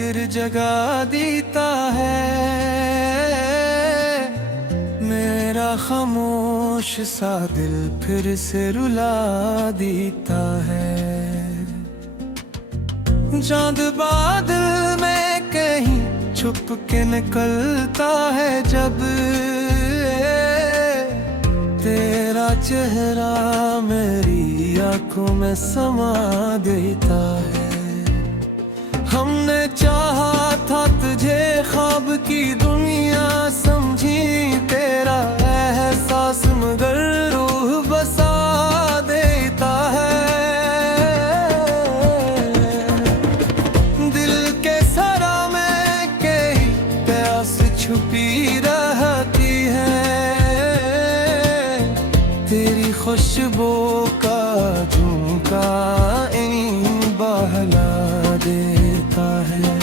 फिक्र जगा देता है। मेरा खामोश सा दिल फिर से रुला देता है। चांद बादल में कहीं छुप के निकलता है जब तेरा चेहरा मेरी आंखों में समा देता है। हमने चाहा था तुझे ख्वाब की दुनिया समझी तेरा एहसास मगर रूह बसा देता है। दिल के सरा में कई प्यास छुपी रहती है। तेरी खुशबू का झोंका इन बहला देता है।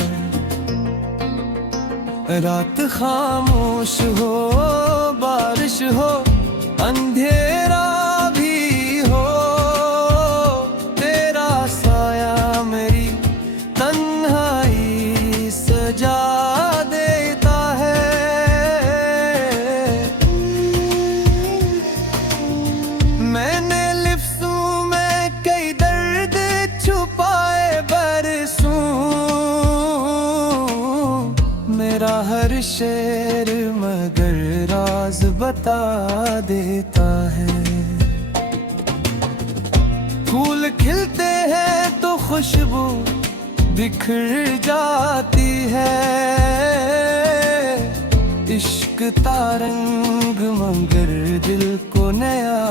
रात खामोश हो, बारिश हो, अंधेरा भी हो, तेरा साया मेरी तन्हाई सजा देता है। मैंने लिफ्ज़ों में कई दर्द छुपाए बरसों। मेरा हर शेर मगर राज बता देता है। फूल खिलते हैं तो खुशबू बिखर जाती है। इश्क तारंग मगर दिल को नया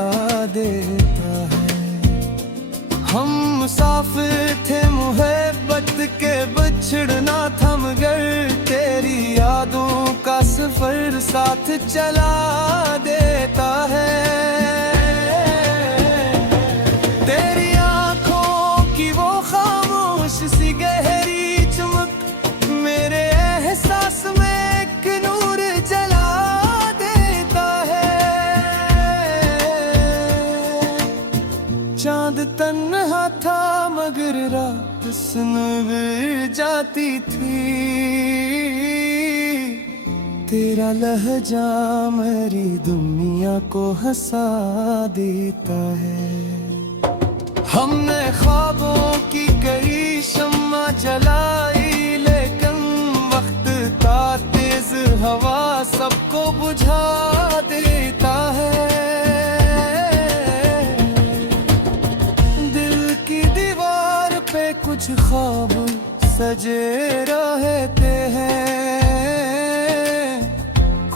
देता है। हम मुसाफिर थे मुहब्बत के बिछड़ना था मगर तेरी यादों का सफर साथ चला देता है। तेरी आंखों की वो खामोश सी गहरी चमक मेरे एहसास में एक नूर जला देता है। चांद तन्हा था मगर रात सुनवर जाती थी। तेरा लहजा मेरी दुनिया को हंसा देता है। हमने ख्वाबों की कई शम्मा जलाई लेकिन वक्त का तेज हवा सबको बुझा देता है। दिल की दीवार पे कुछ ख्वाब सजे रहते हैं।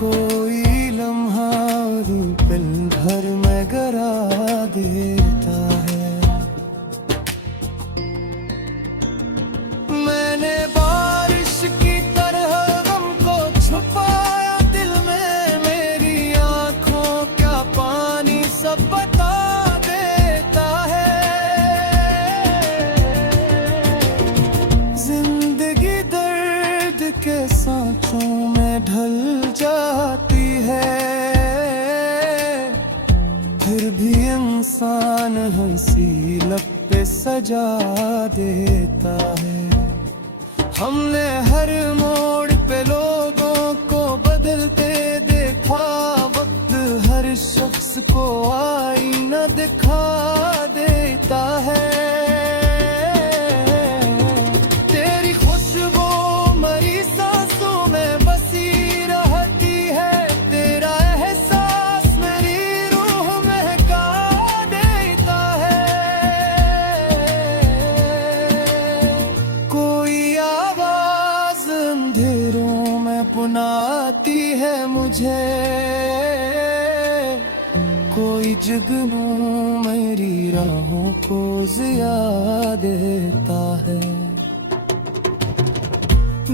कोई लम्हा पल भर में गरा देता है। मैंने बारिश की तरह गम को छुपाया दिल में। मेरी आंखों का पानी सब बता देता है। जिंदगी दर्द के सांचों में ढल जाती है। फिर भी इंसान हंसी लब पे सजा देता है। हमने हर मोड़ पे लोगों को बदलते देखा। वक्त हर शख्स को आईना दिखा देता है। तेरी खुशबू मरी सांसों में बसी रहती है। तेरा एहसास मेरी रूह महका देता है। कोई आवाज अंधेरों में पुनाती है मुझे। कोई जुगनू मेरी राहों को जिया देता है।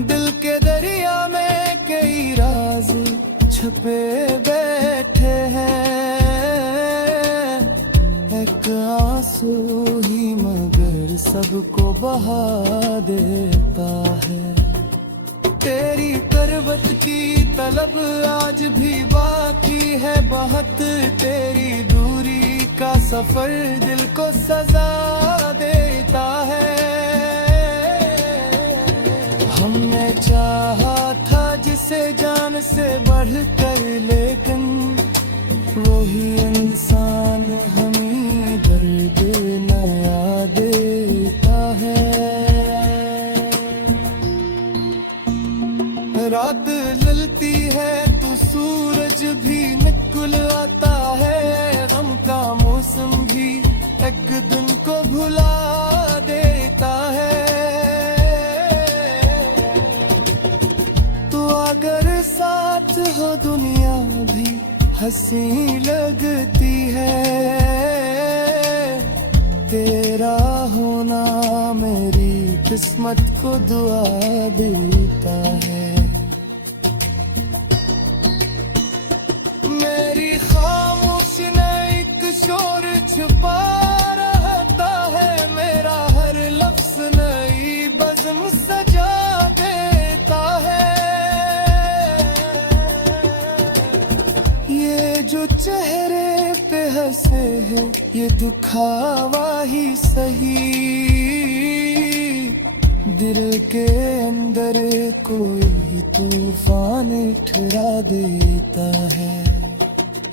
दिल के दरिया में कई राज छुपे बैठे हैं। एक आंसू ही मगर सबको बहा देता है। तेरी करवत की तलब आज भी बाकी है बहुत। तेरी दूरी का सफर दिल को सजा देता है। हम बढ़ कर, लेकिन वही इंसान हमें दर्द नया देता है। रात जलती है तो सूरज भी निकल आता है, गम का मौसम भी एक दिन को भुला देता है। तो अगर साथ हो दुनिया भी हंसी लगती है, तेरा होना मेरी किस्मत को दुआ देता है। मेरी खामोशी ने एक शोर छुपा रहता है, मेरा हर लफ्ज नई बज़म सजा देता है। ये जो चेहरे पे हंसे हैं ये दुखावा ही सही, दिल के अंदर कोई तूफान ठहरा देता है।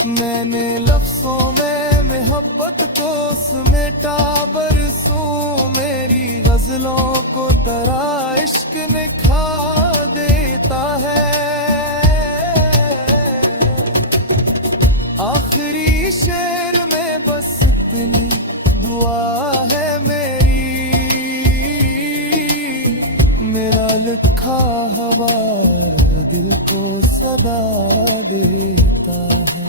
मैंने लफ्जों में मोहब्बत को समेटा बरसों, मेरी गजलों को तरह इश्क में खा देता है। आखिरी शेर में बस इतनी दुआ है मेरी, मेरा लिखा हवा दिल को सदा देता है।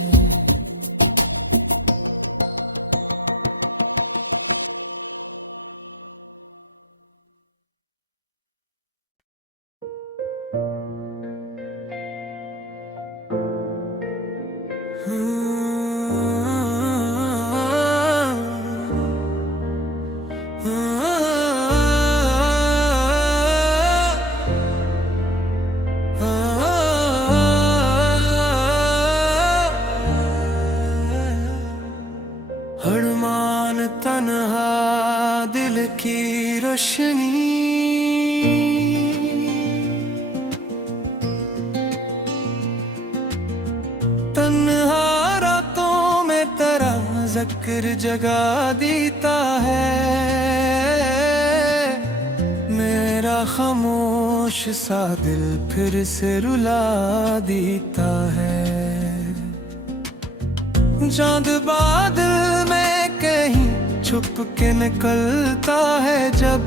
अरमान तन्हा दिल की रोशनी, तन्हा रातों में तेरा जिक्र जगा देता है। मेरा खामोश सा दिल फिर से रुला देता है। चांद बादल में कहीं छुप के निकलता है, जब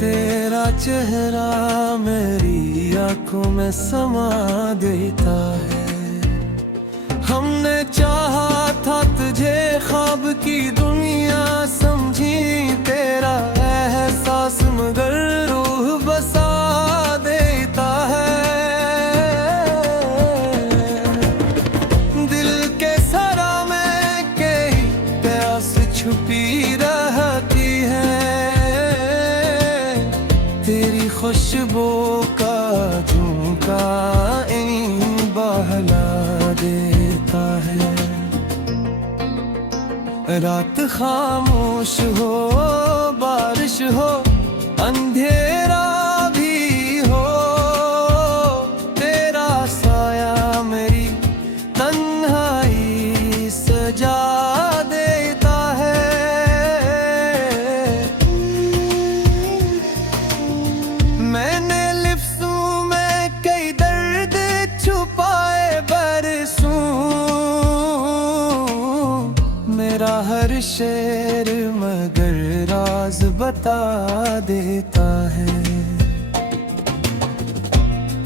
तेरा चेहरा मेरी आंखों में समा देता है। हमने चाहा था तुझे ख्वाब की दुनिया समझी, तेरा एहसास मगर रूह बसा देता है। छुपी रहती है, तेरी खुशबू का झोंका इन बहला देता है। रात खामोश हो, बारिश हो, अंधेरा भी हो, तेरा साया मेरी तन्हाई सजा देता है। मैंने लिफ्ज़ों में कई दर्द छुपाए बरसों, मेरा हर शेर मगर राज बता देता है।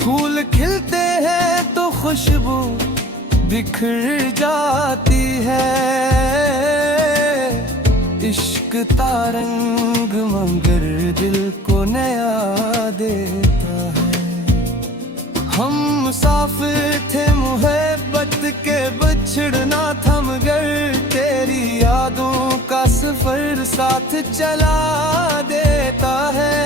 फूल खिलते हैं तो खुशबू बिखर जाती है, इश्क तारंग मगर दिल को नया देता है। हम मुसाफिर थे मुहब्बत के, बिछड़ना था मगर तेरी यादों का सफर साथ चला देता है।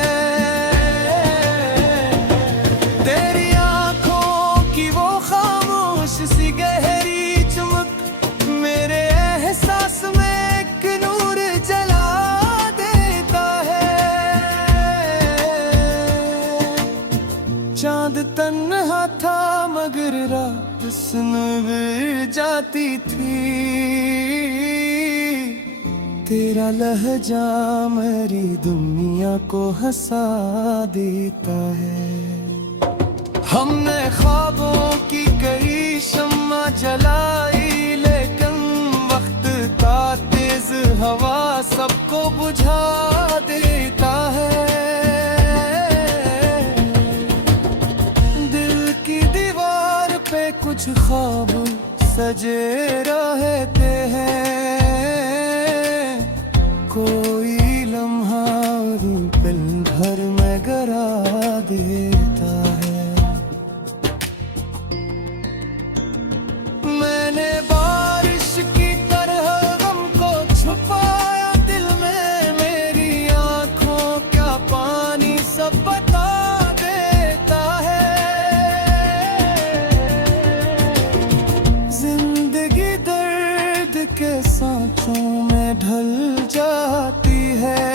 तेरी आंखों की वो खामोश सी गहरी चमक मेरे एहसास में एक नूर जला देता है। चांद तन्हा हुस्न गिर जाती थी। तेरा लहजा मेरी दुनिया को हंसा देता है। हमने ख्वाबों की कई शम्मा जलाई, लेकिन वक्त का तेज हवा सबको बुझा देता है। दिल की दीवार पे कुछ ख्वाब सजे रहते हैं, कोई लम्हा पल भर में गरा देता है। मैंने बारिश की तरह गम को छुपाया दिल में, मेरी आंखों का पानी सब बता देता है। जिंदगी दर्द के सांचों में ढल जाती है,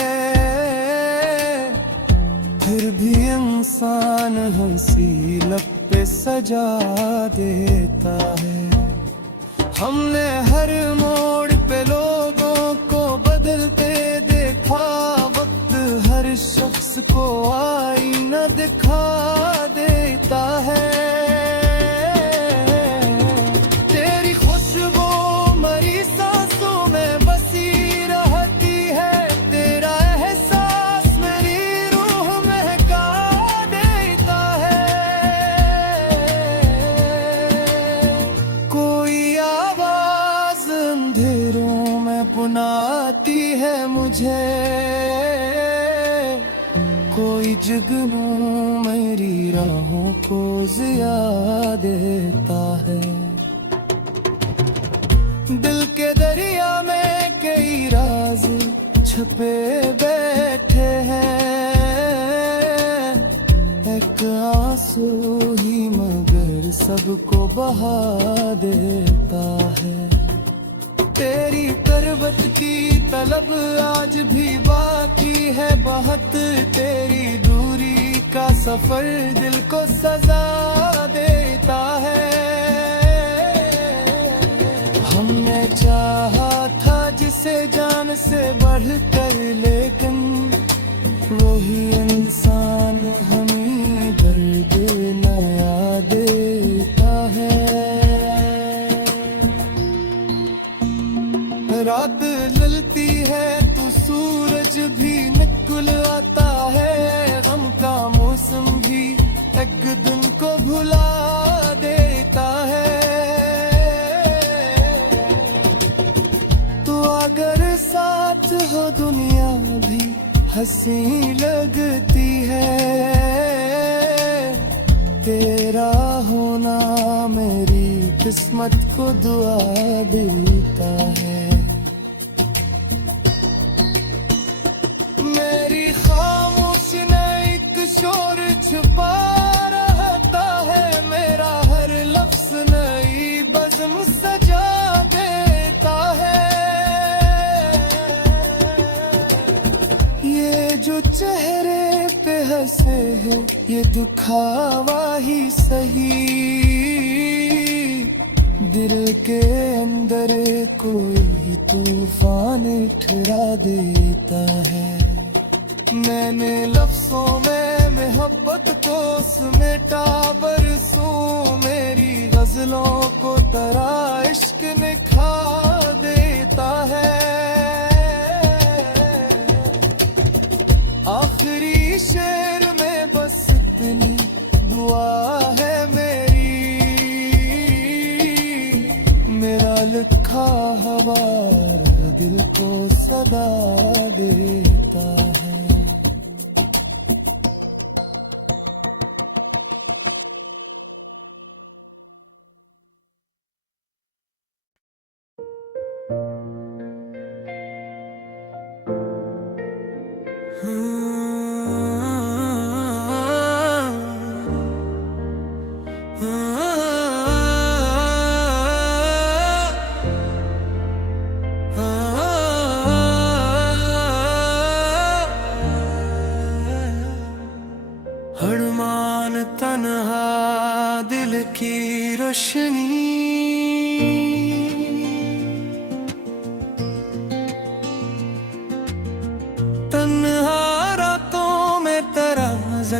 फिर भी इंसान हंसी लब पे सजा देता है। हमने हर मोड़ पे लोगों को बदलते देखा, वक्त हर शख्स को आईना दिखा देता है। तेरी खुशबू मरी सांसों में बसी रहती है, तेरा एहसास मेरी रूह महका देता है। कोई आवाज अंधेरों में पुनाती है मुझे, कोई जुगनू मेरी राहों को जिया देता है। दिल के दरिया में कई राज छुपे बैठे हैं, एक आंसू ही मगर सबको बहा देता है। तेरी तरबत की तलब आज भी बाकी है बहुत, तेरी दूरी का सफर दिल को सजा देता है। हमने चाहा था जिसे जान से बढ़कर, लेकिन वही इंसान हमें दर्द नया देता है। रात ललती है तो सूरज भी निकल आता है, गम का मौसम भी एक दिन को भुला देता है। तो अगर साथ हो दुनिया भी हंसी लगती है, तेरा होना मेरी किस्मत को दुआ देता है। मेरी खामोशी ने एक शोर छुपा रहता है, मेरा हर लफ्ज नई बज़्म सजा देता है। ये जो चेहरे पे हंसे हैं ये दुखावा ही सही, दिल के अंदर कोई तूफान ठहरा देता है। मैंने लफ्जों में मोहब्बत को समेटा बरसों, मेरी गजलों को तरा इश्क निखा देता है। आखिरी शेर में बस इतनी दुआ है मेरी, मेरा लिखा हवा दिल को सदा देता है।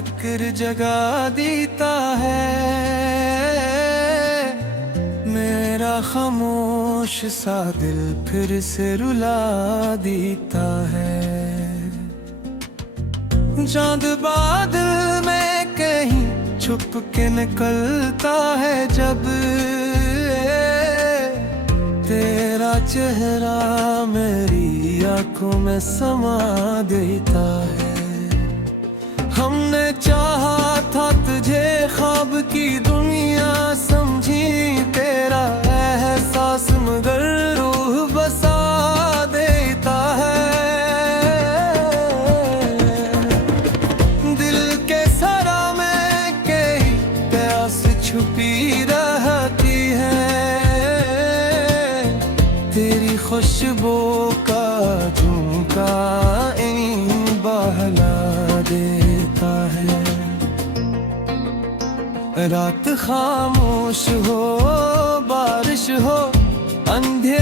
फिक्र जगा देता है, मेरा खामोश सा दिल फिर से रुला देता है। चांद बादल में कहीं छुप के निकलता है जब, तेरा चेहरा मेरी आंखों में समा देता है। हमने चाहा था तुझे ख्वाब की दुनिया समझी, तेरा एहसास मगर रूह बसा देता है। दिल के सरा में कई प्यास छुपी रहती है, तेरी खुशबू का झोंका यूं बहला देता है। रात खामोश हो, बारिश हो, अंधेरा